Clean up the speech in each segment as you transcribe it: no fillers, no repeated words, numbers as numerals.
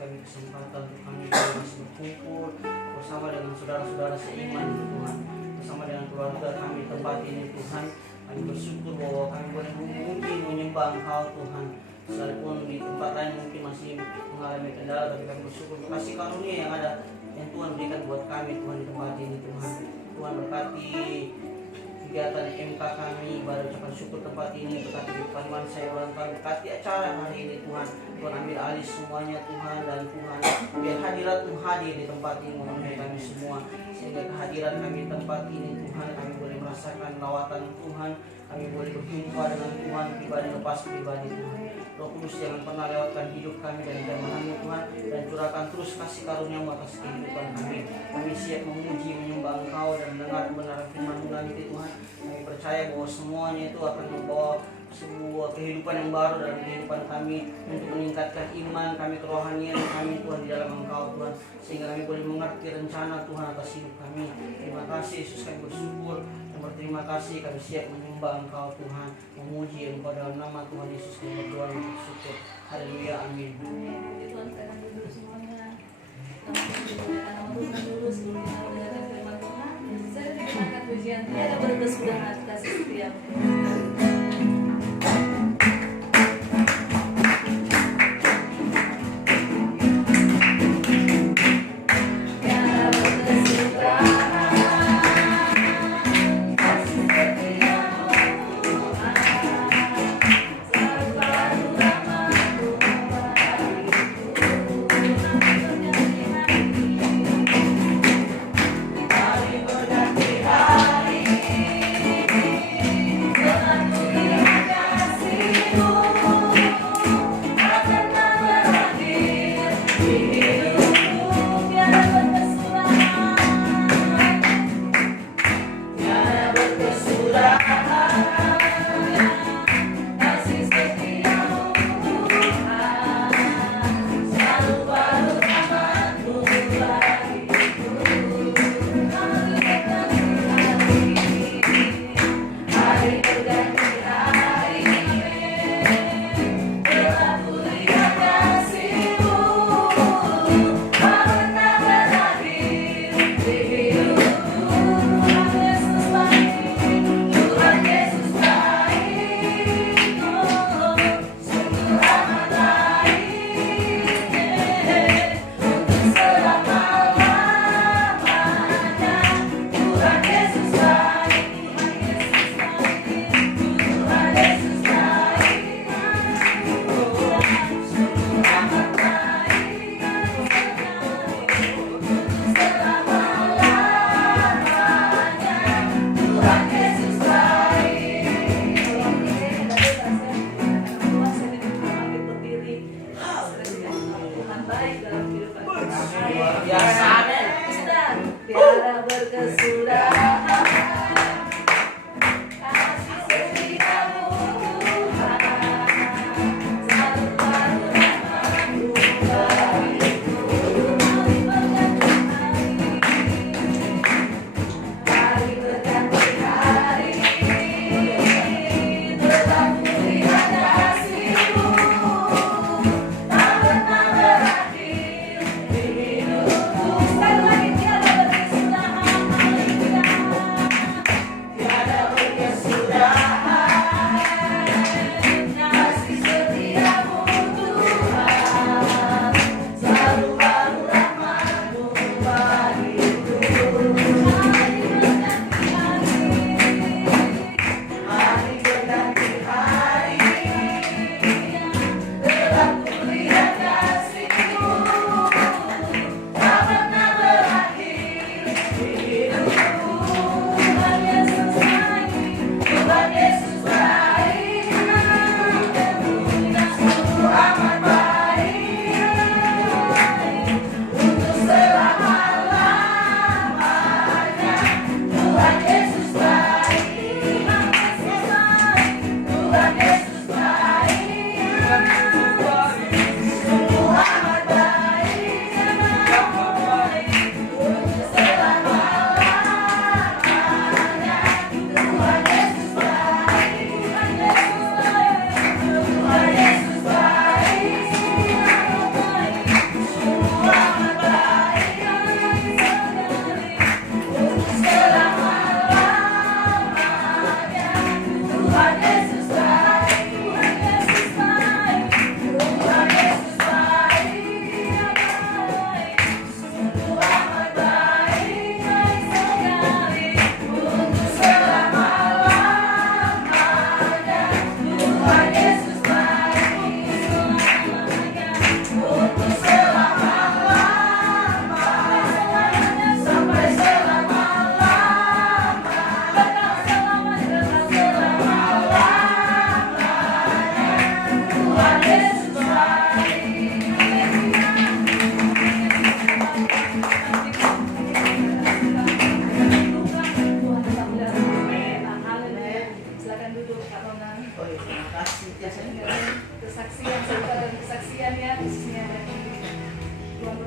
kami kesempatan untuk kami masih berkumpul bersama dengan saudara-saudara seiman Tuhan, bersama dengan keluarga kami tempat ini Tuhan. Kami bersyukur bahwa kami boleh mungkin menyembah Engkau Tuhan, sekalipun di tempat lain mungkin masih mengalami kendala, tapi kami bersyukur kasih karunia yang ada yang Tuhan berikan buat kami Tuhan di tempat ini Tuhan. Tuhan berkati kegiatan MK kami, baru ucapan syukur tempat ini, berkati kehidupan saya ulang tahun, berkati acara hari ini Tuhan. Tuhan ambil alih semuanya Tuhan, dan Tuhan biar hadirat-Mu hadir di tempat ini memenuhi kami semua, sehingga kehadiran kami di tempat ini Tuhan, kami boleh merasakan lawatan Tuhan, kami boleh berjumpa dengan Tuhan pribadi lepas pribadi Tuhan. Roh Kudus jangan pernah lewatkan hidup kami dan firman-Mu Tuhan, dan curahkan terus kasih karunia-Mu atas kehidupan kami. Kami siap memuji menyembah Engkau dan mendengar kebenaran firman-Mu nanti Tuhan. Kami percaya bahwa semuanya itu akan membawa sebuah kehidupan yang baru dalam kehidupan kami, untuk meningkatkan iman kami, kerohanian kami Tuhan di dalam Engkau Tuhan, sehingga kami boleh mengerti rencana Tuhan atas hidup kami. Terima kasih Yesus, kami bersyukur dan berterima kasih, kami siap menyembah Engkau Tuhan, memuji Engkau dalam nama Tuhan Yesus kami berdoa dan bersyukur. Haleluya, amin. Tuhan sekarang dulu semuanya. Kami akan Tuhan dulu sebelum kita mendengarkan firman Tuhan. Saya terima pujian tiada berkesudahan atas setiap.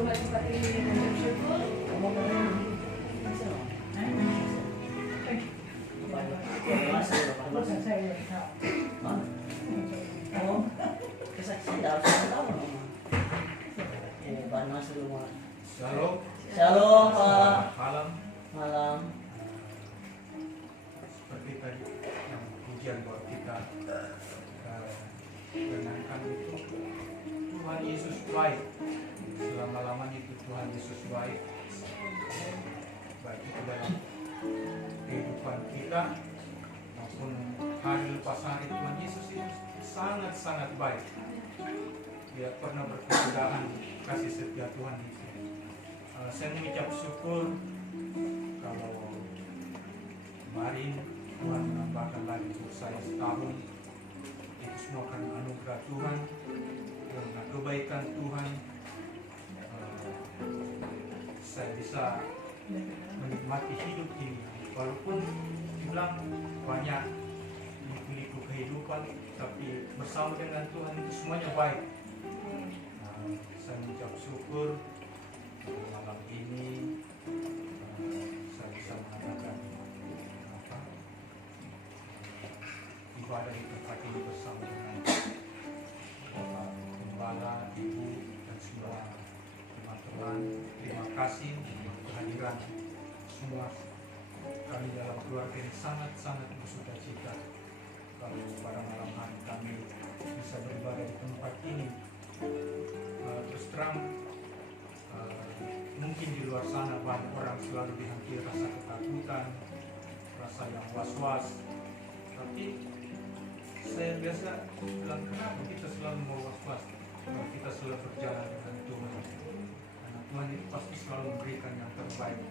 rumah tempat ini dengan bersyukur. Shalom. Shalom Pak. Malam. Malam. Seperti tadi yang pujian buat kita renangkan itu, Tuhan Yesus baik. Selama-lamanya itu Tuhan Yesus baik. Baik itu dalam kehidupan kita maupun hari lepas hari, Tuhan Yesus itu sangat-sangat baik. Dia pernah berkesudahan kasih setia Tuhan itu. Saya mengucap syukur kalau kemarin Tuhan menambahkan lagi untuk saya setahun. Itu semua karena anugerah Tuhan, karena kebaikan Tuhan. Saya bisa menikmati hidup ini, walaupun dibilang banyak liku-liku kehidupan, tapi bersama dengan Tuhan itu semuanya baik. Saya mengucap syukur malam ini saya bisa mengadakan ibadah di tempat ini bersama dengan Bapak Gembala, Ibu, dan semua teman-teman. Terima kasih untuk kehadiran semua. Kami dalam keluarga ini sangat-sangat bersukacita kalau pada malam hari kami bisa beribadah di tempat ini. Terus terang, mungkin di luar sana banyak orang selalu dihantui rasa ketakutan, rasa yang was-was. Tapi saya biasa bilang, kenapa kita selalu mau was-was kalau kita selalu berjalan dengan Tuhan? Karena Tuhan itu pasti selalu memberikan yang terbaik.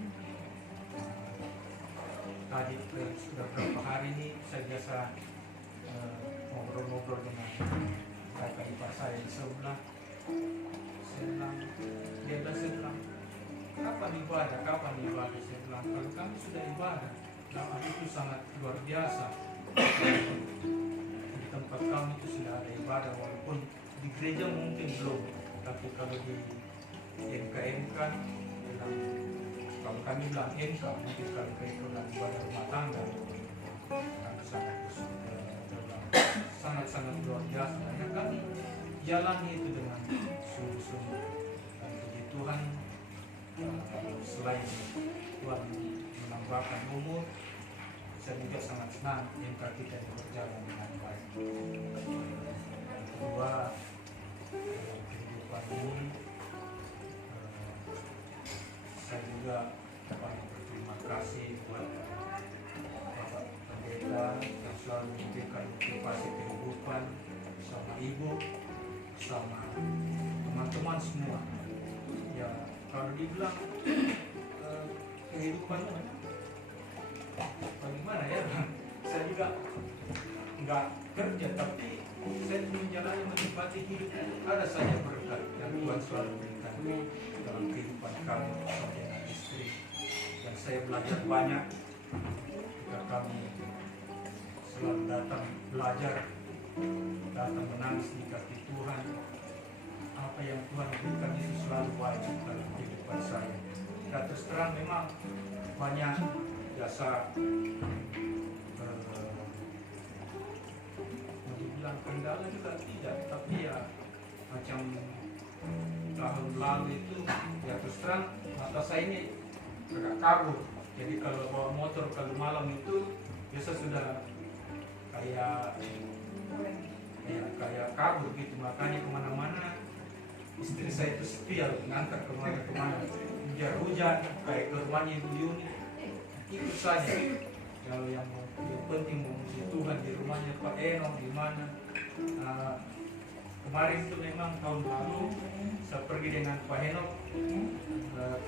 Tadi sudah beberapa hari ini saya biasa ngobrol-ngobrol dengan kakak ipar saya di sebelah. Saya bilang, kapan ibadah? Saya bilang, kalau kami sudah ibadah, nah itu sangat luar biasa. Di tempat kami itu sudah ada ibadah, walaupun di gereja mungkin belum, tapi kalau di MKMK, kalau kami bilang MK, mungkin kalau mereka bilang ibadah rumah tangga, kami sangat luar biasa. Karena kami jalani itu dengan sungguh-sungguh, dan puji Tuhan, selain Tuhan menambahkan umur, saya juga sangat senang jika kita berjalan dengan baik. Yang kedua, dalam kehidupan ini, saya juga banyak berterima kasih buat Bapak Pendeta yang selalu memberikan motivasi kehidupan, sama Ibu, sama teman-teman semua. Ya, kalau dibilang kehidupan bagaimana ya, saya juga nggak kerja, tapi saya menjalani menikmati hidup. Ada saja berkat yang Tuhan selalu berikan dalam kehidupan kami bersama dengan istri. Dan saya belajar banyak ketika kami selalu datang belajar, datang menangis di kaki Tuhan. Apa yang Tuhan berikan itu selalu baik dalam kehidupan saya. Dan terus terang memang banyak jasa mau dibilang kendala juga tidak, tapi ya macam tahun lalu itu ya terus terang mata saya ini agak kabur. Jadi kalau bawa motor kalau malam itu biasa sudah kayak kabur gitu, makanya kemana-mana istri saya itu setia ngantar kemana-kemana, biar hujan kayak ke rumahnya Ibu Yuni ikut saja. Kalau yang penting memuji Tuhan di rumahnya Pak Eno di mana. Kemarin itu memang tahun lalu saya pergi dengan Pak Eno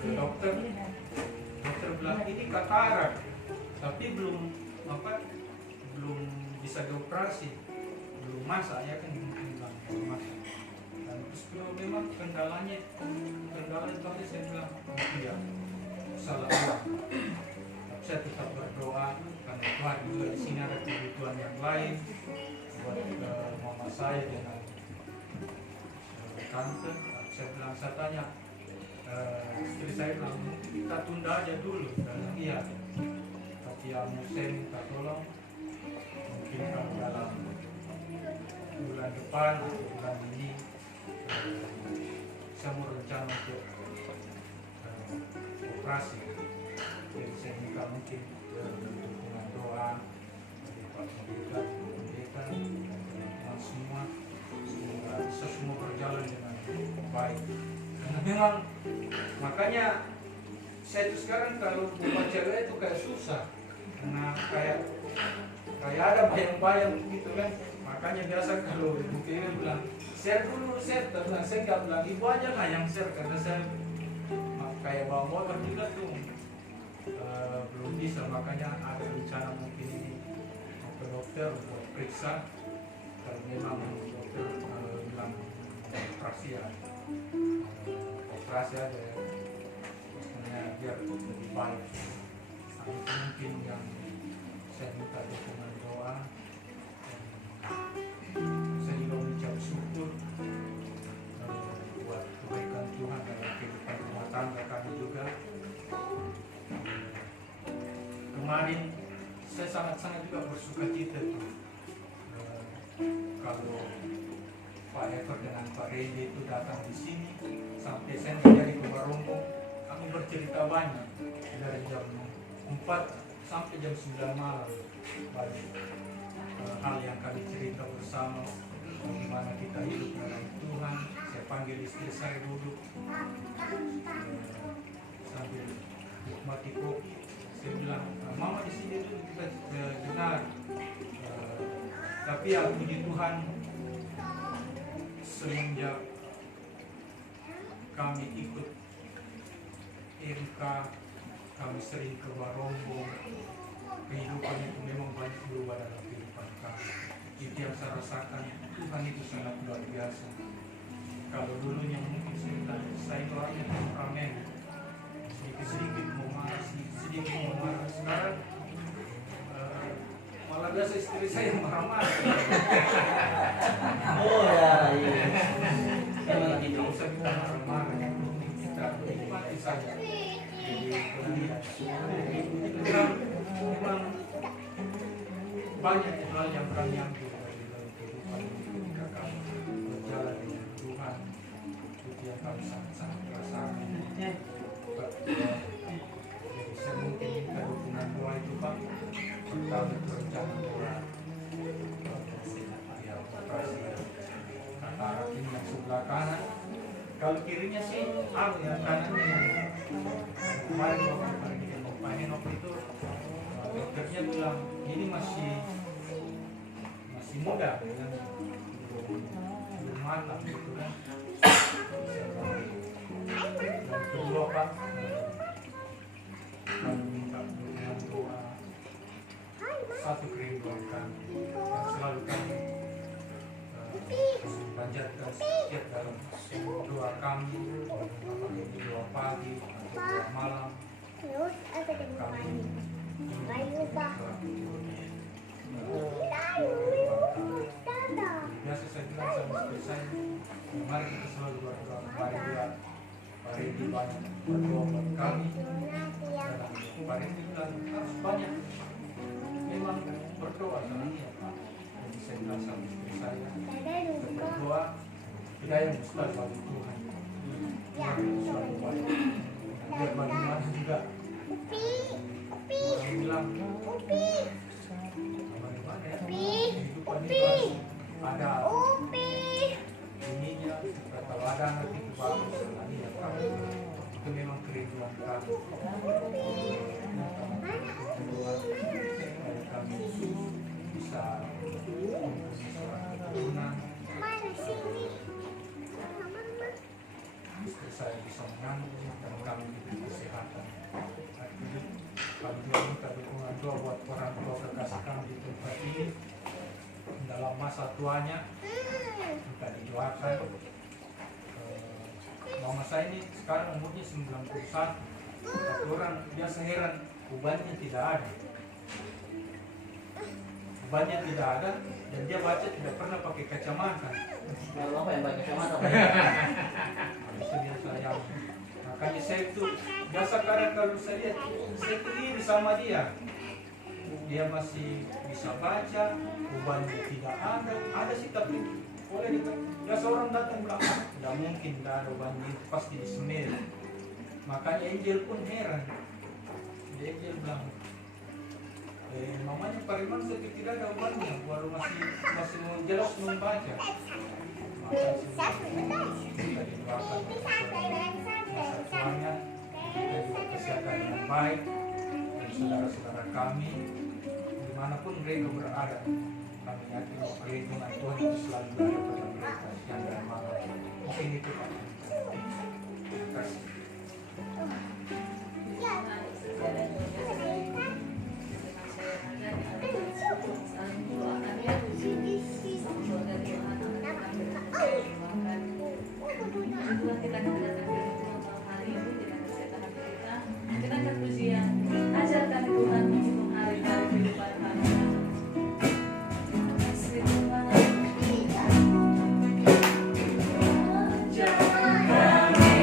ke dokter bilang ini katarak, tapi belum bisa dioperasi, belum masa ya kan, mungkin belum masa. Dan terus kalau memang kendalanya tadi saya bilang ya salah uang. Saya tetap berdoa karena Tuhan juga di sini ada kebutuhan yang lain buat mama saya dengan tante. Saya bilang, saya tanya saya bilang kita tunda aja dulu. Iya, tapi yang saya minta tolong mungkin kalau dalam bulan depan atau bulan ini saya mau rencana untuk operasi. Jadi saya minta mungkin dukungan doa dari Pak Pendeta dan semua, semoga bisa semua berjalan dengan baik. Karena memang makanya saya tuh sekarang kalau buat cewek itu kayak susah, karena kayak ada bayang-bayang gitu kan. Makanya biasa kalau ibu Kevin bilang share dulu, share, tapi saya nggak bilang ibu aja lah yang share, karena saya kayak bawa motor juga tuh belum bisa. Makanya ada rencana mungkin ini ke dokter untuk periksa, kalau memang dokter bilang operasi ya operasi aja ya, maksudnya biar lebih baik. Nah, itu mungkin yang saya minta dukungan doa. Saya juga mengucap syukur buat kebaikan Tuhan dalam kehidupan rumah tangga kami juga. Kemarin saya sangat-sangat juga bersuka cita tuh kalau Pak Ever dengan Pak Redi itu datang di sini sampai saya menjadi ke Barongko. Kami bercerita banyak dari jam 4 sampai jam 9 malam. Banyak hal yang kami cerita bersama, bagaimana kita hidup dalam Tuhan. Saya panggil istri saya duduk sambil nikmati kopi. Saya bilang, Mama di sini dulu kita dengar. Tapi ya puji Tuhan, semenjak kami ikut MK, kami sering ke Barongko, kehidupan itu memang banyak berubah dalam kehidupan kami. Itu yang saya rasakan, Tuhan itu sangat luar biasa. Kalau dulunya mungkin saya itu orangnya temperamen, sedikit-sedikit mau marah, sedikit mau marah. Sekarang malah biasa istri saya yang marah-marah. Oh ya, iya. Memang gitu. Tidak usah kita marah-marah, kita nikmati saja. Jadi memang banyak hal yang kami ambil dari dalam kehidupan ketika kami berjalan dengan Tuhan. Itu yang kami sangat-sangat rasakan. Jadi saya mungkin minta dukungan doa itu Pak. Kami berencana doa ya operasi katarak ini yang sebelah kanan. Kalau kirinya sih ya kanannya. Kemarin waktu pergi ke Pak Henok itu dokternya bilang ini masih muda, kan? belum matang gitu kan. Dan kedua Pak, kami minta dukungan doa. Satu kerinduan kami yang selalu kami panjatkan setiap dalam doa kami, apakah itu doa pagi atau doa malam. Kami biasa saya bilang sama istri saya, mari kita selalu berdoa. Mari dia Pak Redi banyak berdoa buat kami. Dan Pak Redi bilang harus banyak memang berdoa sama dia Pak. Jadi saya bilang sama istri saya, kita berdoa tidak yang mustahil bagi Tuhan. Tuhan itu selalu baik. Biar bagaimana juga orang bilang bagaimana ya, kehidupan itu harus ada ininya, kalau ada anak itu bagus. Ya, itu memang kerinduan kami. Supaya kami bisa mempunyai seorang keturunan, istri saya bisa mengandung dan kami diberi kesehatan. Kami juga minta dukungan doa buat orang tua kekasih kami di tempat ini dalam masa tuanya. Minta didoakan. Mama saya ini sekarang umurnya 91. Tapi orang biasa heran, ubannya tidak ada. Ubannya tidak ada dan dia baca tidak pernah pakai kacamata. Kalau apa yang pakai kacamata? Itu biasa yang Makanya saya tuh biasa kadang kalau saya lihat, saya tuh iri sama dia. Dia masih bisa baca, bebannya tidak ada sih tapi boleh kita. Biasa orang datang bilang, tidak mungkin tidak ada bebannya, itu pasti disemir. Makanya Angel pun heran. Angel bilang, mamanya Pariman saya tidak ada bebannya, baru masih mau jelas membaca. Maka kita didoakan semuanya, kita juga kesehatan yang baik, dan saudara-saudara kami dimanapun mereka berada, kami yakin perlindungan Tuhan itu selalu ada pada mereka yang dan malam. Mungkin itu Pak. Terima kasih. Kita akan datang ke malam hari ini dengan kesehatan kita. Kita akan pujian. Ajarkan Tuhan menghitung hari-hari kehidupan kami. Terima kasih Tuhan. Ajar kami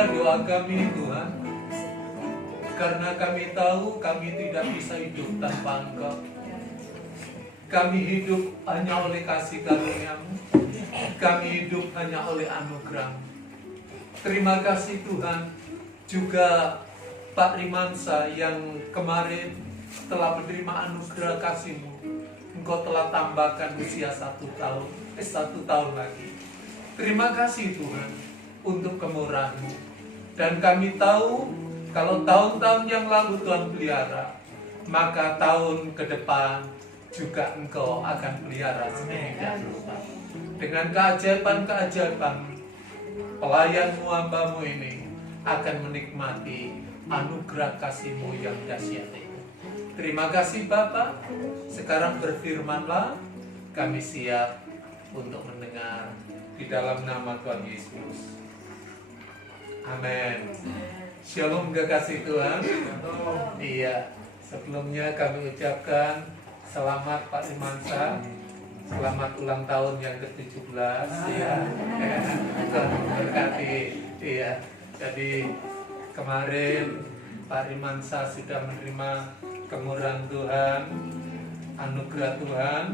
Dengar doa kami Tuhan, karena kami tahu kami tidak bisa hidup tanpa Engkau. Kami hidup hanya oleh kasih karunia-Mu. Kami hidup hanya oleh anugerah-Mu. Terima kasih Tuhan. Juga Pak Rimansa yang kemarin telah menerima anugerah kasih-Mu. Engkau telah tambahkan usia 1 tahun lagi. Terima kasih Tuhan untuk kemurahan-Mu. Dan kami tahu kalau tahun-tahun yang lalu Tuhan pelihara, maka tahun ke depan juga Engkau akan pelihara sedemikian rupa. Dengan keajaiban-keajaiban, pelayan-Mu, hamba-Mu ini akan menikmati anugerah kasih-Mu yang dahsyat itu. Terima kasih Bapa. Sekarang berfirmanlah, kami siap untuk mendengar di dalam nama Tuhan Yesus. Amin. Shalom kekasih Tuhan. Iya, sebelumnya kami ucapkan selamat Pak Rimansa. Selamat ulang tahun yang ke-17. Iya. Tuhan memberkati. Iya. Jadi kemarin Pak Rimansa sudah menerima kemurahan Tuhan, anugerah Tuhan.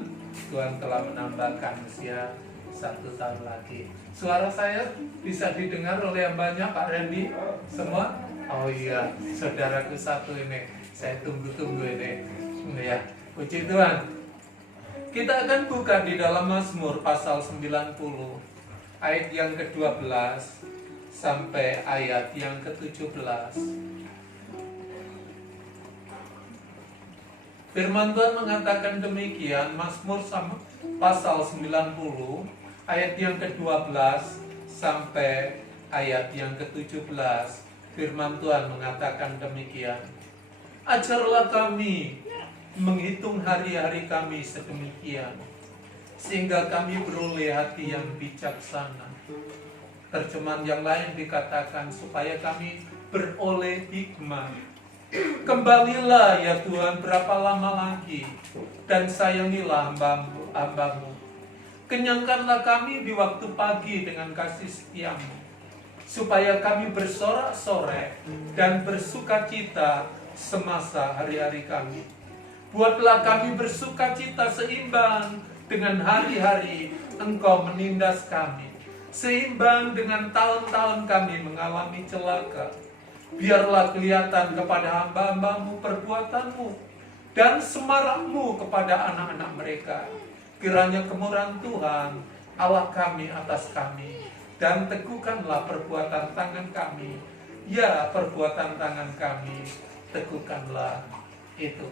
Tuhan telah menambahkan usia 1 tahun lagi. Suara saya bisa didengar oleh yang banyak, Pak Randy? Semua? Oh iya, saudaraku satu ini. Saya tunggu-tunggu ini. Ya, puji Tuhan. Kita akan buka di dalam Mazmur pasal 90, ayat yang ke-12 sampai ayat yang ke-17. Firman Tuhan mengatakan demikian, Mazmur pasal 90, ayat yang ke-12 sampai ayat yang ke-17. Firman Tuhan mengatakan demikian. Ajarlah kami menghitung hari-hari kami sedemikian, sehingga kami beroleh hati yang bijaksana. Terjemahan yang lain dikatakan supaya kami beroleh hikmah. Kembalilah ya Tuhan, berapa lama lagi, dan sayangilah hamba-Mu. Kenyangkanlah kami di waktu pagi dengan kasih setia-Mu, supaya kami bersorak-sorai dan bersukacita semasa hari-hari kami. Buatlah kami bersukacita seimbang dengan hari-hari Engkau menindas kami, seimbang dengan tahun-tahun kami mengalami celaka. Biarlah kelihatan kepada hamba-hamba-Mu perbuatan-Mu dan semarak-Mu kepada anak-anak mereka. Kiranya kemurahan Tuhan Allah kami atas kami, dan teguhkanlah perbuatan tangan kami. Ya, perbuatan tangan kami, teguhkanlah itu.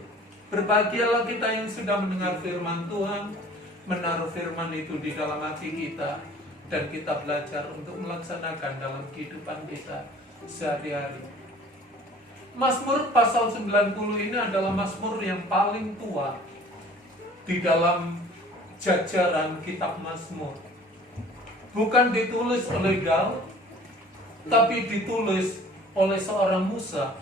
Berbahagialah kita yang sudah mendengar firman Tuhan, menaruh firman itu di dalam hati kita, dan kita belajar untuk melaksanakan dalam kehidupan kita sehari-hari. Mazmur pasal 90 ini adalah Mazmur yang paling tua di dalam jajaran kitab Mazmur. Bukan ditulis oleh Daud, tapi ditulis oleh seorang Musa.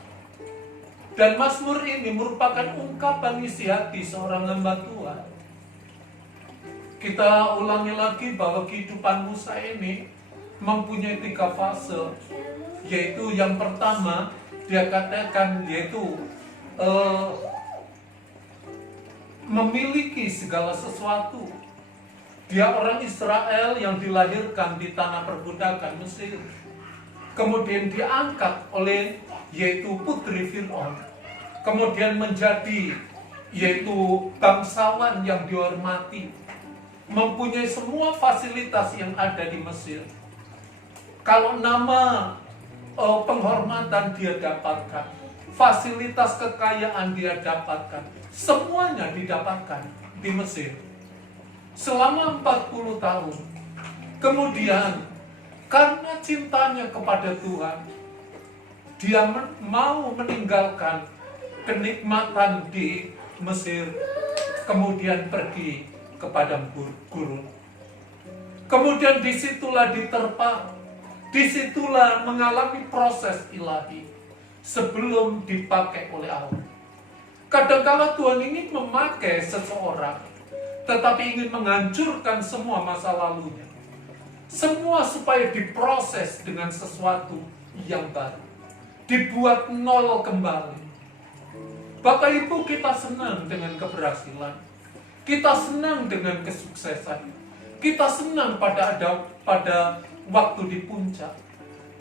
Dan Mazmur ini merupakan ungkapan isi hati seorang hamba Tuhan. Kita ulangi lagi bahwa kehidupan Musa ini mempunyai 3 fase. Yaitu yang pertama, dia katakan yaitu memiliki segala sesuatu. Dia orang Israel yang dilahirkan di tanah perbudakan Mesir. Kemudian diangkat oleh yaitu putri Fir'aun. Kemudian menjadi yaitu bangsawan yang dihormati. Mempunyai semua fasilitas yang ada di Mesir. Kalau nama penghormatan dia dapatkan, fasilitas kekayaan dia dapatkan, semuanya didapatkan di Mesir selama 40 tahun. Kemudian karena cintanya kepada Tuhan, dia mau meninggalkan kenikmatan di Mesir, kemudian pergi ke padang gurun. Kemudian disitulah diterpa, disitulah mengalami proses ilahi sebelum dipakai oleh Allah. Kadang-kala Tuhan ingin memakai seseorang, tetapi ingin menghancurkan semua masa lalunya. Semua supaya diproses dengan sesuatu yang baru. Dibuat nol kembali. Bapak Ibu, kita senang dengan keberhasilan. Kita senang dengan kesuksesan. Kita senang pada waktu di puncak.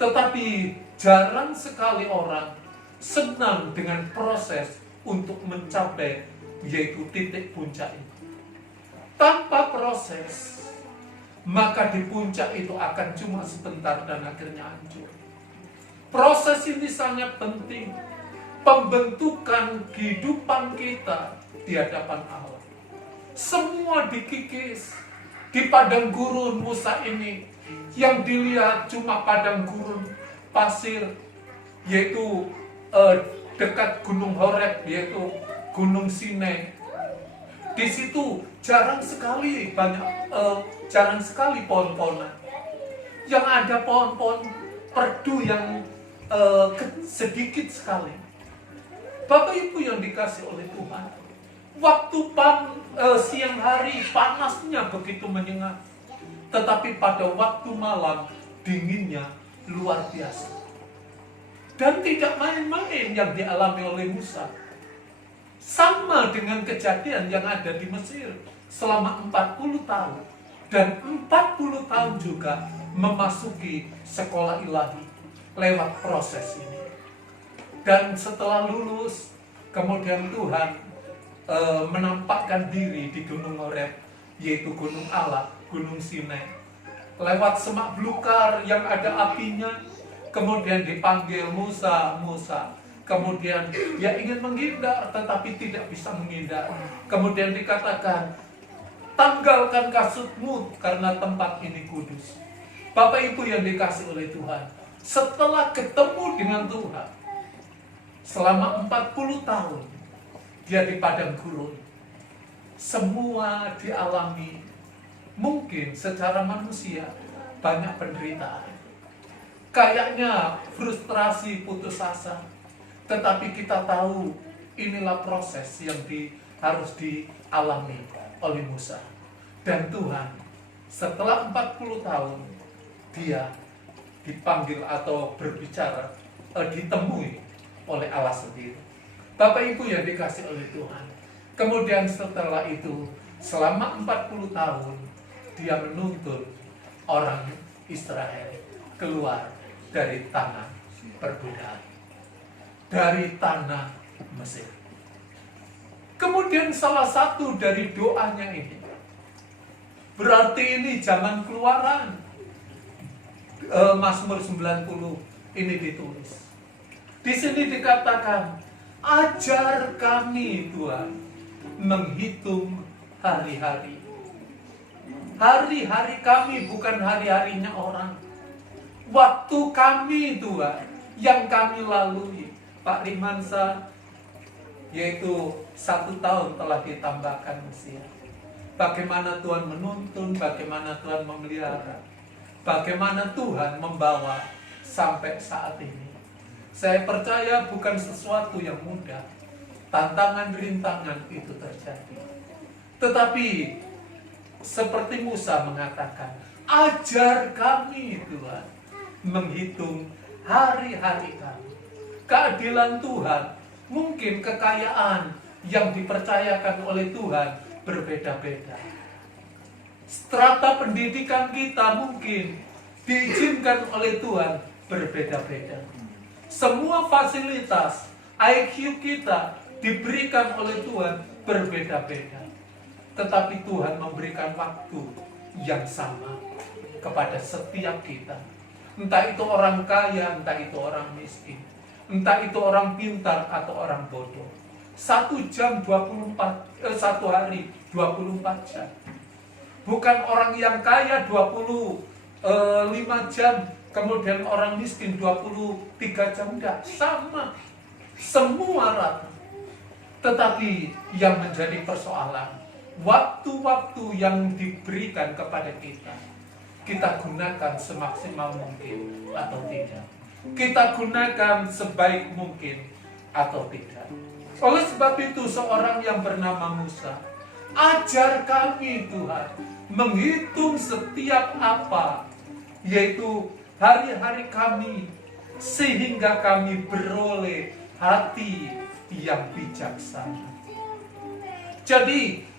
Tetapi jarang sekali orang senang dengan proses untuk mencapai yaitu titik puncak itu. Tanpa proses, maka di puncak itu akan cuma sebentar dan akhirnya hancur. Proses ini sangat penting. Pembentukan kehidupan kita di hadapan Allah. Semua dikikis di padang gurun Musa ini. Yang dilihat cuma padang gurun pasir, yaitu dekat Gunung Horeb, yaitu Gunung Sinai. Di situ jarang sekali pohon-pohonan. Yang ada pohon-pohon perdu yang sedikit sekali. Bapak Ibu yang dikasih oleh Tuhan, waktu siang hari panasnya begitu menyengat, tetapi pada waktu malam dinginnya luar biasa. Dan tidak main-main yang dialami oleh Musa. Sama dengan kejadian yang ada di Mesir selama 40 tahun. Dan 40 tahun juga memasuki sekolah ilahi lewat proses ini. Dan setelah lulus, kemudian Tuhan menampakkan diri di Gunung Horeb, yaitu Gunung Allah, Gunung Sinai. Lewat semak belukar yang ada apinya, kemudian dipanggil Musa, Musa. Kemudian dia ingin menghindar, tetapi tidak bisa menghindar. Kemudian dikatakan, tanggalkan kasutmu karena tempat ini kudus. Bapak Ibu yang dikasih oleh Tuhan, setelah ketemu dengan Tuhan, selama 40 tahun, dia di padang gurun. Semua dialami, mungkin secara manusia, banyak penderitaan. Kayaknya frustrasi, putus asa. Tetapi kita tahu inilah proses yang harus dialami oleh Musa. Dan Tuhan setelah 40 tahun dia dipanggil atau berbicara, ditemui oleh Allah sendiri. Bapak Ibu yang dikasih oleh Tuhan. Kemudian setelah itu selama 40 tahun dia menuntun orang Israel keluar dari tanah perbudakan, dari tanah Mesir. Kemudian salah satu dari doanya ini, berarti ini zaman Keluaran, Mazmur 90 ini ditulis. Di sini dikatakan, ajar kami Tuhan menghitung hari-hari. Hari-hari kami bukan hari-harinya orang. Waktu kami Tuhan yang kami lalui. Pak Rimansa, yaitu 1 tahun telah ditambahkan usia. Bagaimana Tuhan menuntun, bagaimana Tuhan memelihara, bagaimana Tuhan membawa sampai saat ini. Saya percaya bukan sesuatu yang mudah. Tantangan rintangan itu terjadi. Tetapi seperti Musa mengatakan, ajar kami Tuhan menghitung hari-hari kami. Keadilan Tuhan, mungkin kekayaan yang dipercayakan oleh Tuhan berbeda-beda. Strata pendidikan kita mungkin diizinkan oleh Tuhan berbeda-beda. Semua fasilitas IQ kita diberikan oleh Tuhan berbeda-beda. Tetapi Tuhan memberikan waktu yang sama kepada setiap kita. Entah itu orang kaya, entah itu orang miskin. Entah itu orang pintar atau orang bodoh. 1 hari 24 jam. Bukan orang yang kaya 25 jam, kemudian orang miskin 23 jam. Enggak, sama. Semua rata. Tetapi yang menjadi persoalan, waktu-waktu yang diberikan kepada kita gunakan semaksimal mungkin atau tidak. Kita gunakan sebaik mungkin atau tidak. Oleh sebab itu seorang yang bernama Musa, ajar kami Tuhan menghitung setiap apa, yaitu hari-hari kami, sehingga kami beroleh hati yang bijaksana. Jadi,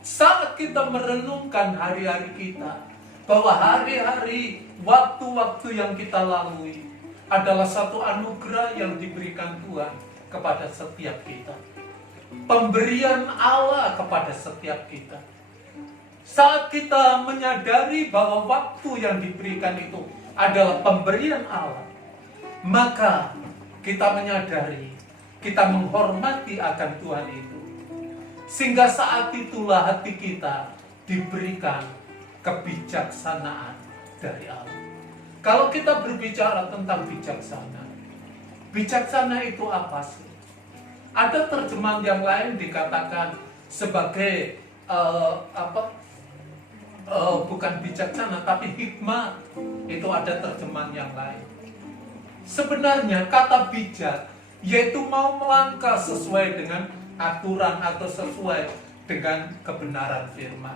saat kita merenungkan hari-hari kita, bahwa hari-hari, waktu-waktu yang kita lalui adalah satu anugerah yang diberikan Tuhan kepada setiap kita. Pemberian Allah kepada setiap kita. Saat kita menyadari bahwa waktu yang diberikan itu adalah pemberian Allah, maka kita menyadari, kita menghormati akan Tuhan itu. Sehingga saat itulah hati kita diberikan kebijaksanaan dari Allah. Kalau kita berbicara tentang bijaksana, bijaksana itu apa sih? Ada terjemahan yang lain dikatakan sebagai bukan bijaksana, tapi hikmah. Itu ada terjemahan yang lain. Sebenarnya kata bijak yaitu mau melangkah sesuai dengan aturan atau sesuai dengan kebenaran firman.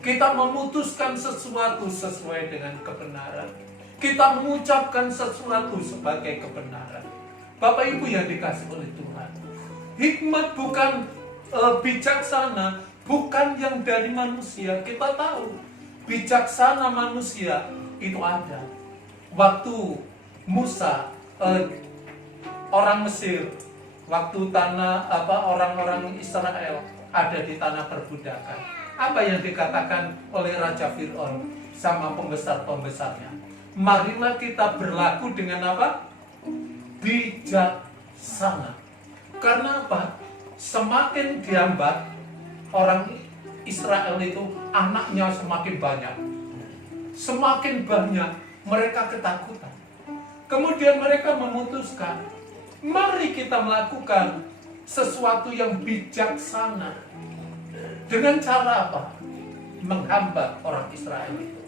Kita memutuskan sesuatu sesuai dengan kebenaran. Kita mengucapkan sesuatu sebagai kebenaran. Bapak Ibu yang dikasih oleh Tuhan, hikmat bukan bijaksana, bukan yang dari manusia. Kita tahu bijaksana manusia itu ada. Waktu Musa, orang Mesir, waktu orang-orang Israel ada di tanah perbudakan, apa yang dikatakan oleh Raja Fir'aun sama pembesar-pembesarnya? Marilah kita berlaku dengan apa? Bijaksana. Karena apa? Semakin dihambat, orang Israel itu anaknya semakin banyak. Semakin banyak, mereka ketakutan. Kemudian mereka memutuskan, mari kita melakukan sesuatu yang bijaksana. Dengan cara apa? Menghambat orang Israel itu.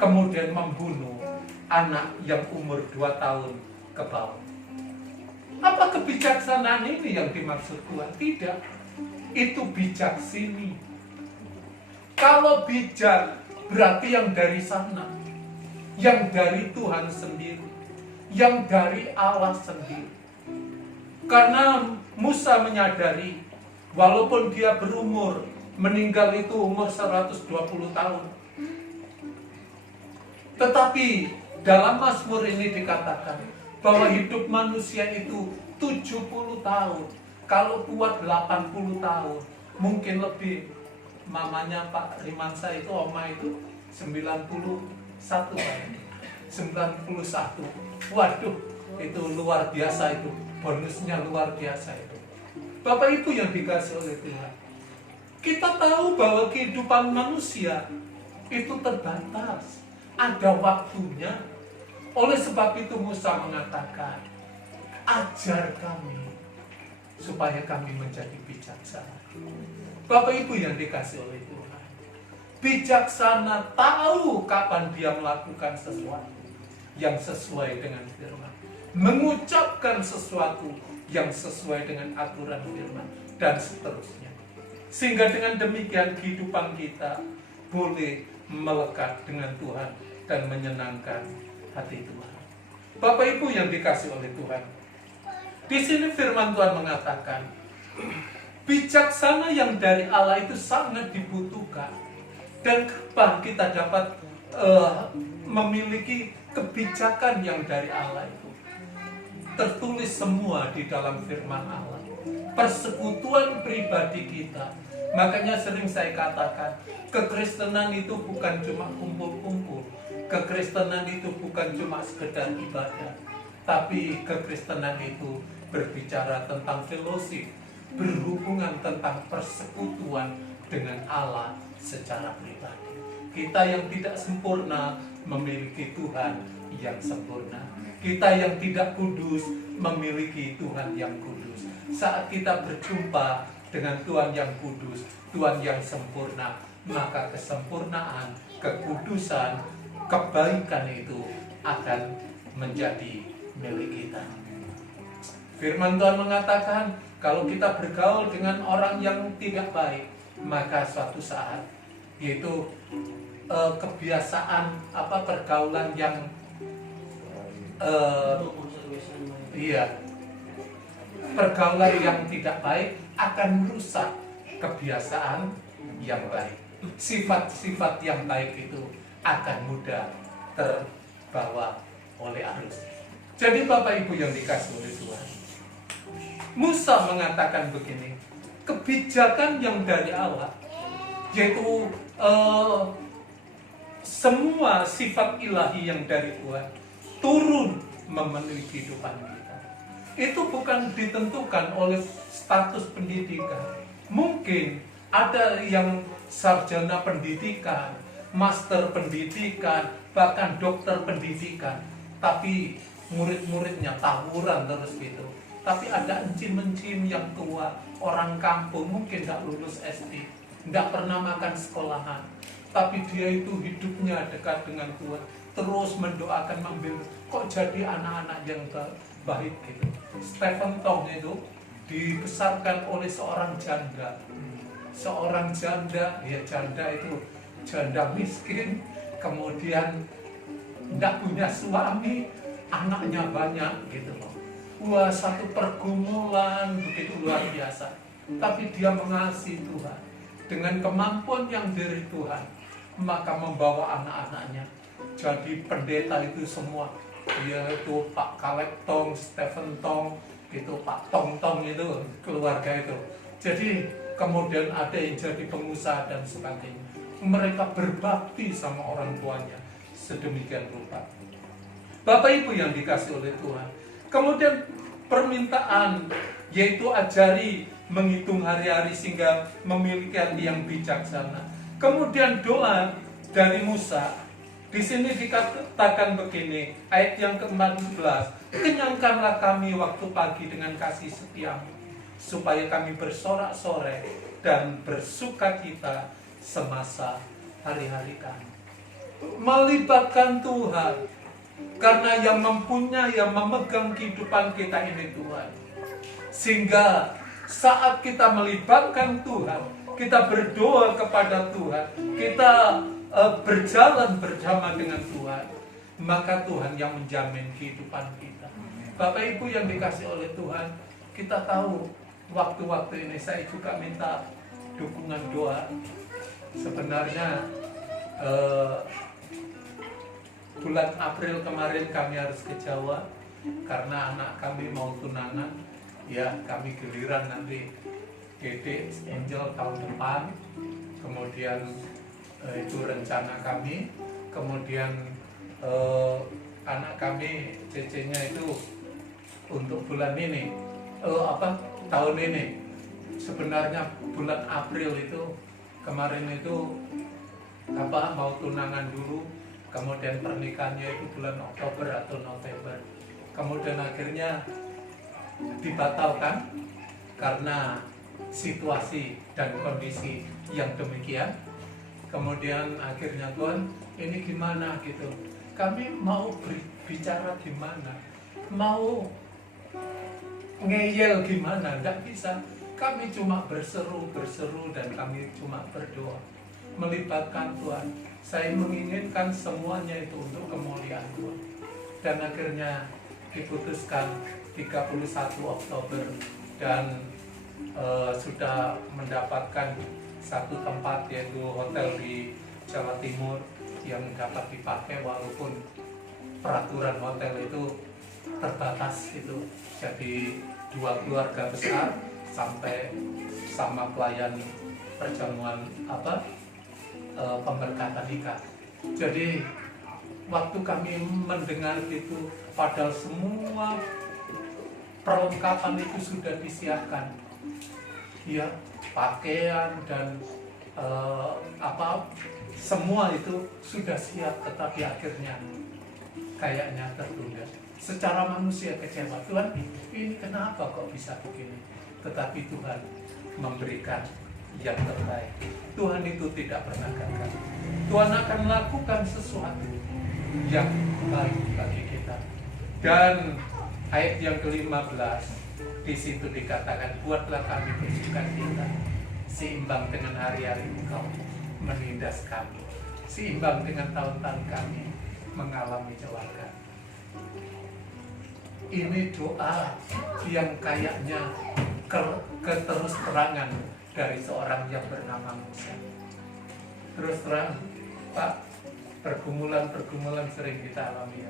Kemudian membunuh anak yang umur 2 tahun ke bawah. Apa kebijaksanaan ini yang dimaksud Tuhan? Tidak. Itu bijaksini. Kalau bijak berarti yang dari sana, yang dari Tuhan sendiri, yang dari Allah sendiri. Karena Musa menyadari, walaupun dia berumur, meninggal itu umur 120 tahun. Tetapi dalam Mazmur ini dikatakan bahwa hidup manusia itu 70 tahun. Kalau kuat 80 tahun, mungkin lebih. Mamanya Pak Rimansa itu, Oma itu 91 tahun. 91. Waduh, itu luar biasa itu. Bonusnya luar biasa itu. Bapak Ibu yang dikasih oleh Tuhan, kita tahu bahwa kehidupan manusia itu terbatas. Ada waktunya. Oleh sebab itu Musa mengatakan, ajar kami supaya kami menjadi bijaksana. Bapak Ibu yang dikasih oleh Tuhan, bijaksana tahu kapan dia melakukan sesuatu yang sesuai dengan firman, mengucapkan sesuatu yang sesuai dengan aturan firman, dan seterusnya. Sehingga dengan demikian kehidupan kita boleh melekat dengan Tuhan dan menyenangkan hati Tuhan. Bapak Ibu yang dikasih oleh Tuhan, di sini firman Tuhan mengatakan, bijaksana yang dari Allah itu sangat dibutuhkan. Dan kapan kita dapat memiliki kebijakan yang dari Allah itu? Tertulis semua di dalam firman Allah. Persekutuan pribadi kita. Makanya sering saya katakan, kekristenan itu bukan cuma kumpul-kumpul. Kekristenan itu bukan cuma sekedar ibadah. Tapi kekristenan itu berbicara tentang fellowship, berhubungan tentang persekutuan dengan Allah secara pribadi. Kita yang tidak sempurna memiliki Tuhan yang sempurna. Kita yang tidak kudus memiliki Tuhan yang kudus. Saat kita berjumpa dengan Tuhan yang kudus, Tuhan yang sempurna, maka kesempurnaan, kekudusan, kebaikan itu akan menjadi milik kita. Firman Tuhan mengatakan, kalau kita bergaul dengan orang yang tidak baik, maka suatu saat, yaitu kebiasaan pergaulan yang iya, pergaulan yang tidak baik akan merusak kebiasaan yang baik. Sifat-sifat yang baik itu akan mudah terbawa oleh arus. Jadi Bapak Ibu yang dikasih oleh Tuhan, Musa mengatakan begini, kebijakan yang dari awal, yaitu semua sifat ilahi yang dari Tuhan turun memenuhi kehidupan kita. Itu bukan ditentukan oleh status pendidikan. Mungkin ada yang sarjana pendidikan, master pendidikan, bahkan dokter pendidikan, tapi murid-muridnya tawuran terus gitu. Tapi ada encim-encim yang tua, orang kampung, mungkin tidak lulus SD, tidak pernah makan sekolahan, tapi dia itu hidupnya dekat dengan Tuhan, terus mendoakan, membela. Kok jadi anak-anak yang baik gitu. Stephen Tong itu dibesarkan oleh seorang janda. Seorang janda, ya janda itu janda miskin, kemudian tidak punya suami, anaknya banyak gitu loh. Wah, satu pergumulan begitu luar biasa. Tapi dia mengasihi Tuhan dengan kemampuan yang dari Tuhan, maka membawa anak-anaknya jadi pendeta itu semua. Dia itu Pak Kaleb Tong, Stephen Tong, itu Pak Tong Tong itu keluarga itu. Jadi kemudian ada yang jadi pengusaha dan sebagainya. Mereka berbakti sama orang tuanya sedemikian rupa. Bapak Ibu yang dikasih oleh Tuhan, kemudian permintaan yaitu ajari menghitung hari-hari sehingga memiliki hati yang bijaksana. Kemudian doa dari Musa. Di sini dikatakan begini, ayat yang ke-14, kenyangkanlah kami waktu pagi dengan kasih setiamu, supaya kami bersorak-sorai dan bersukacita semasa hari-hari kami. Melibatkan Tuhan, karena yang mempunyai, yang memegang kehidupan kita ini Tuhan. Sehingga saat kita melibatkan Tuhan, kita berdoa kepada Tuhan, kita berjalan bersama dengan Tuhan, maka Tuhan yang menjamin kehidupan kita. Bapak Ibu yang dikasih oleh Tuhan, kita tahu waktu-waktu ini saya juga minta dukungan doa. Sebenarnya bulan April kemarin kami harus ke Jawa karena anak kami mau tunangan. Ya, kami giliran nanti Dede Angel tahun depan. Kemudian itu rencana kami. Kemudian anak kami cecenya itu untuk bulan ini tahun ini. Sebenarnya bulan April itu kemarin itu mau tunangan dulu, kemudian pernikahannya itu bulan Oktober atau November. Kemudian akhirnya dibatalkan karena situasi dan kondisi yang demikian. Kemudian akhirnya Tuhan, ini gimana gitu. Kami mau bicara gimana, mau ngeyel gimana, enggak bisa. Kami cuma berseru dan kami cuma berdoa, melibatkan Tuhan. Saya menginginkan semuanya itu untuk kemuliaan Tuhan. Dan akhirnya diputuskan 31 Oktober dan sudah mendapatkan satu tempat, yaitu hotel di Jawa Timur yang dapat dipakai walaupun peraturan hotel itu terbatas itu. Jadi 2 keluarga besar sampai sama pelayan perjamuan pemberkatan nikah. Jadi waktu kami mendengar itu, padahal semua perlengkapan itu sudah disiapkan, ya, pakaian dan semua itu sudah siap, tetapi akhirnya kayaknya tertunda. Secara manusia kecewa, Tuhan ini kenapa kok bisa begini? Tetapi Tuhan memberikan yang terbaik. Tuhan itu tidak pernah gagal. Tuhan akan melakukan sesuatu yang baik bagi kita. Dan ayat yang ke-15 di situ dikatakan, buatlah kami bersukacita seimbang dengan hari-hari Engkau menindas kami, seimbang dengan tahun-tahun kami mengalami celakaan. Ini doa yang kayaknya keterus terangan dari seorang yang bernama Musa. Terus terang, Pak, pergumulan sering kita alami.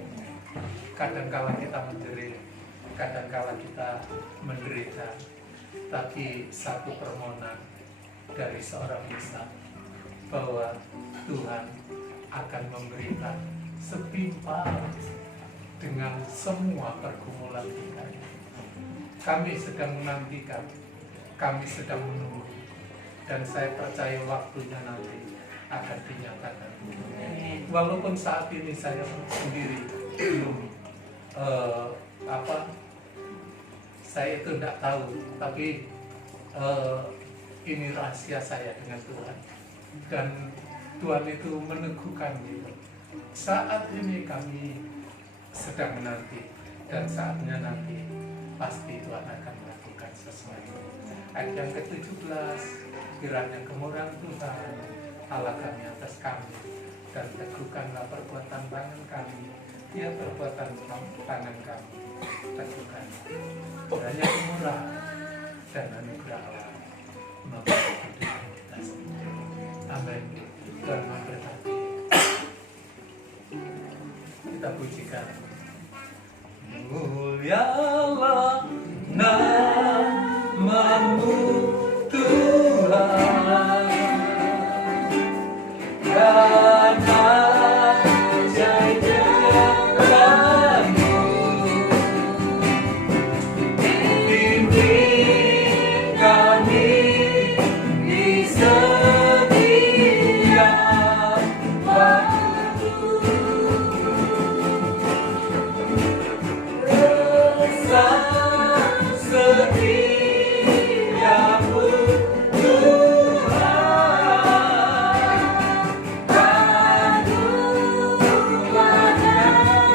Kadangkala kita menjerit, kadangkala kita menderita. Tapi satu permohonan dari seorang Musa, bahwa Tuhan akan memberikan setimpal dengan semua pergumulan kita. Kami sedang menantikan, kami sedang menunggu, dan saya percaya waktunya nanti akan dinyatakan. Walaupun saat ini saya sendiri belum saya itu tidak tahu, tapi ini rahasia saya dengan Tuhan, dan Tuhan itu meneguhkan gitu. Saat ini kami sedang menanti, dan saatnya nanti pasti Tuhan akan melakukan sesuatu. Ayat yang ke-17, kiranya kemurahan Tuhan Allah kami atas kami, dan teguhkanlah perbuatan tangan kami, ya perbuatan tangan kami teguhkan. Kiranya kemurahan dan anugerah Allah memberkati kita semua. Amin. Tuhan memberkati. Kita pujikan. Mulialah namamu Tuhan, dan ajaib-ajaib-Mu. Pimpin kami di setiap waktu. Setiamu Tuhan, anugerah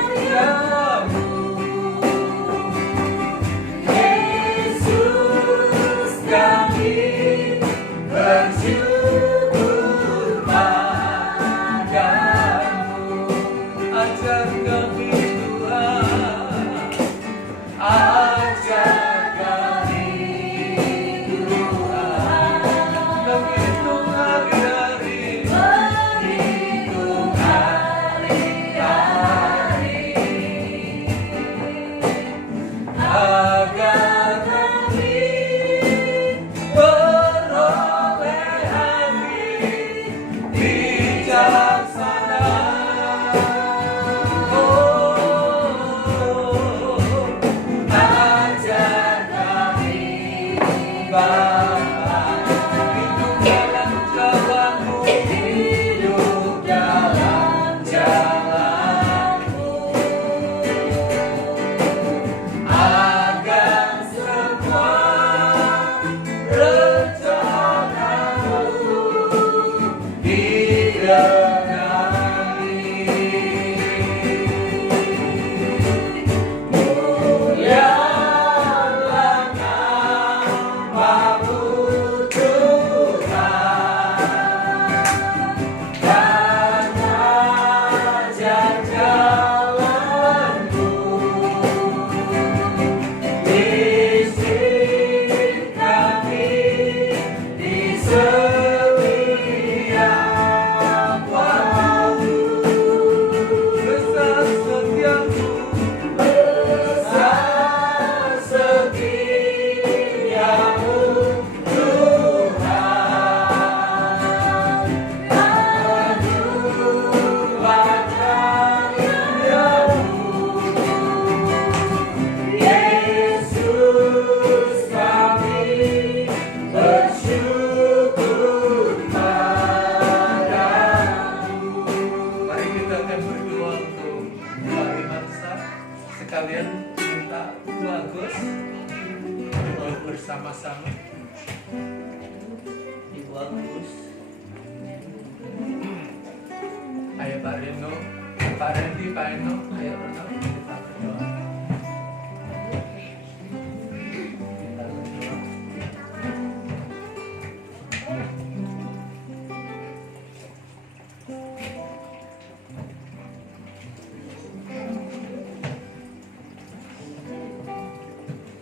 karya-Mu. Yesus kami bersyukur padamu. Ajar kami Tuhan, ajar kami Tuhan, menghitung hari-hari, agar kami beroleh hati bijaksana. Ajar kami Bapa, hidup dalam jalan-Mu, hidup dalam jalan-Mu, agar semua rencana-Mu digenapi. Mulialah namamu Tuhan, dan ajar jalan-Mu. Pimpin kami di setiap waktu. Besar setiamu, besar setiamu Tuhan, anugerah karya-Mu. Yesus kami bersyukur padamu. Mari kita akan berdoa untuk hari Mansa. Sekalian minta Bu Agus bersama-sama. Ibu Agus, Ayo Pak Reno, Pak Randy, Pak Eno, ayo Reno, kita berdoa. Kita berdoa.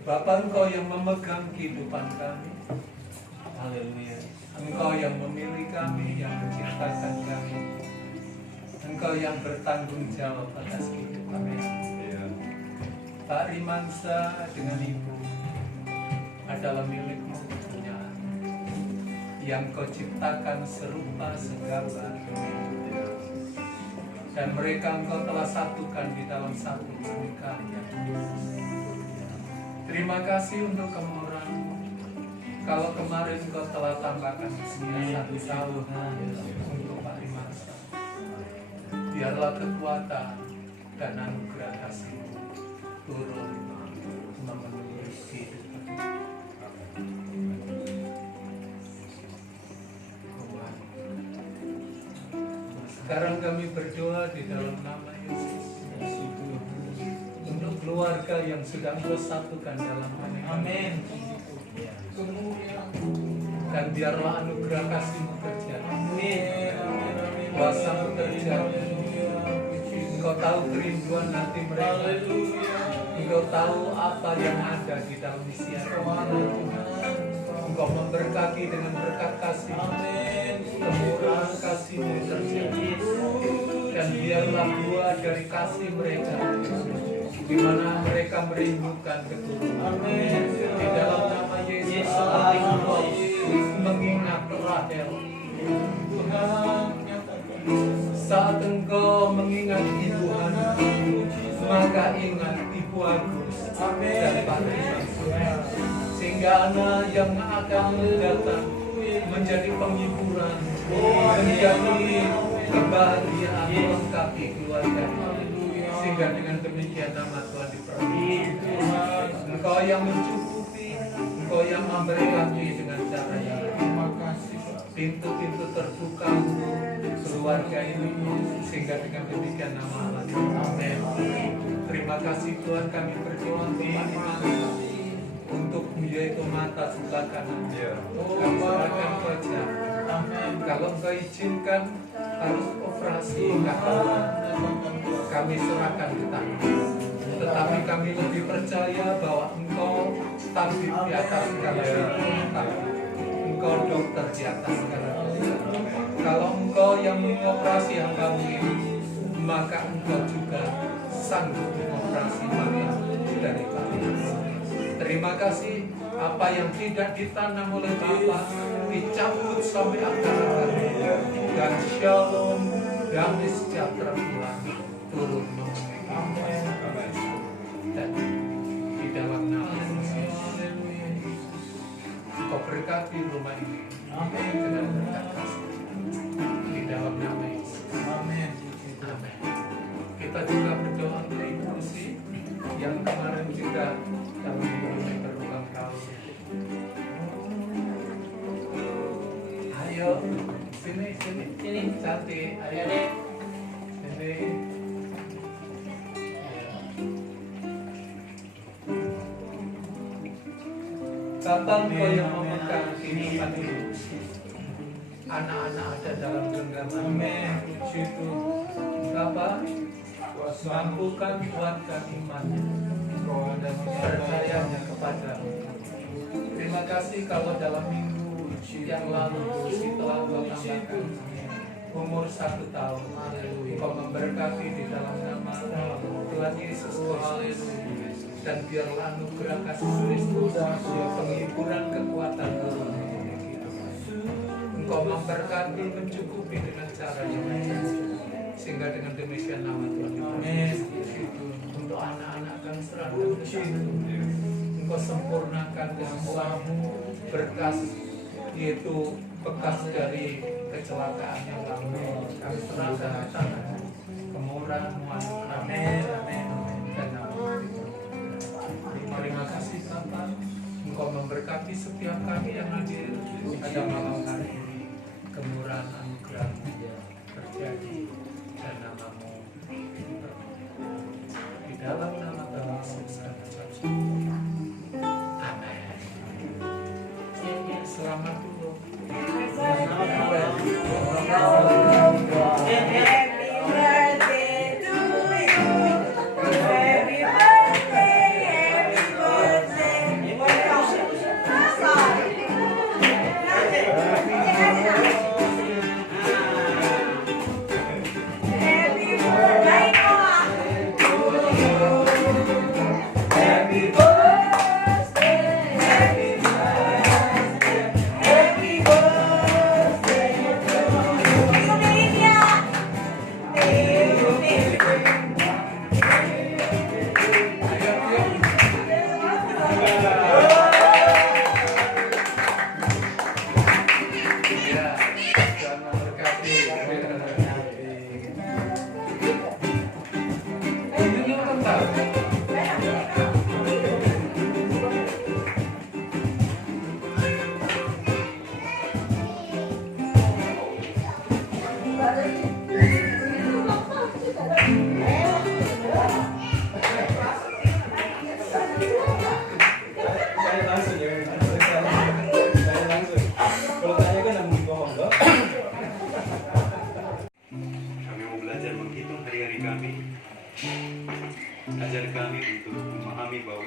Bapa, Engkau yang memegang kehidupan kami. Haleluya. Engkau yang memilih kami, yang menciptakan kami. Engkau yang bertanggung jawab atas kehidupan kami. Pak Rimansa dengan Ibu adalah milikmu kepunyaan yang Kau ciptakan serupa segambar dan mereka Engkau telah satukan di dalam satu pernikahan. Terima kasih untuk kemurahan-Mu. Kalau kemarin Engkau telah tambahkan usia 1 tahun untuk Pak Rimansa, biarlah kekuatan dan anugerah kasih-Mu turun memenuhi kehidupan. Sekarang kami berdoa di dalam nama Yesus untuk keluarga yang sudah Engkau satukan dalam pernikahan. Amin. Dan biarlah anugerah kasih-Mu terjadi. Kuasa-Mu terjadi. Engkau tahu kerinduan hati mereka. Engkau tahu apa yang ada di dalam isi hati mereka. Engkau memberkati dengan berkat kasih. Kemurahan kasih-Mu terjadi. Dan biarlah buah dari kasih mereka, di mana mereka merindukan keturunan. Di dalam nama Yesus, seperti Engkau mengingat Rahel. Saat Engkau mengingat Ibu Hana, maka ingat Ibu Agus dan Pak Rimansa. Sehingga anak yang akan datang menjadi penghiburan, menjadi kebahagiaan melengkapi keluarga. Sehingga dengan demikian nama Tuhan dipermuliakan. Engkau yang mencukupi, Engkau yang memberkati dengan cara yang pintu-pintu terbuka untuk keluarga ini, sehingga dengan demikian nama Allah. Amin. Terima kasih Tuhan, kami berdoa untuk Pak Rimansa, untuk yaitu mata sebelah kanan. Kami serahkan wajah. Kalau Engkau izinkan harus operasi kami serahkan ke tangan. Tetapi kami lebih percaya bahwa Engkau tabib di atas segala sesuatu. Engkau dokter di atas segala sesuatu. Kalau Engkau yang mengoperasi hamba-Mu ini, maka Engkau juga sanggup mengoperasi hamba dari Bapa. Terima kasih, apa yang tidak ditanam oleh Bapa dicabut sampai akar-akarnya, dan shalom, damai sejahtera Tuhan turun memenuhi. Dan di dalam nama Yesus, Engkau berkati rumah ini dengan berkat kasih. Di dalam nama Yesus. Amin. Kita juga berdoa untuk Ibu Lucy yang kemarin juga dalam minggu berulang tahun. Ayo, sini, cantik. Ayo, sini. Kapan Kau yang memegang kehidupan ini? Anak-anak ada dalam genggaman. Amin. Situ, Bapak, mampukan kuatkan iman dan percayanya kepada-Mu. Terima kasih kalau dalam minggu yang lalu setelah Kau tambahkan umur 1 tahun, Kau memberkati di dalam nama Tuhan Yesus Kristus. Dan biarlah anugerah kasih Kristus, penghiburan kekuatan Tuhan, Engkau memberkati, mencukupi dengan cara yang baik, sehingga dengan demikian nama Tuhan dipermuliakan. Untuk anak-anak kami serahkan ke tangan-Mu. Engkau sempurnakan kesembuhan-Mu, berkas yaitu bekas dari kecelakaan yang lalu. Kami serahkan ke tangan-Mu, kemurahan-Mu, anugerah-Mu, dan nama-Mu. Terima kasih Bapa, Engkau memberkati setiap kami yang hadir pada malam hari ini. Kemurahan anugerah-Mu terjadi dan nama-Mu di dalam nama Tuhan Yesus kami ucap syukur. Amin. Selamat dulu. Happy birthday Ajar kami untuk memahami bahwa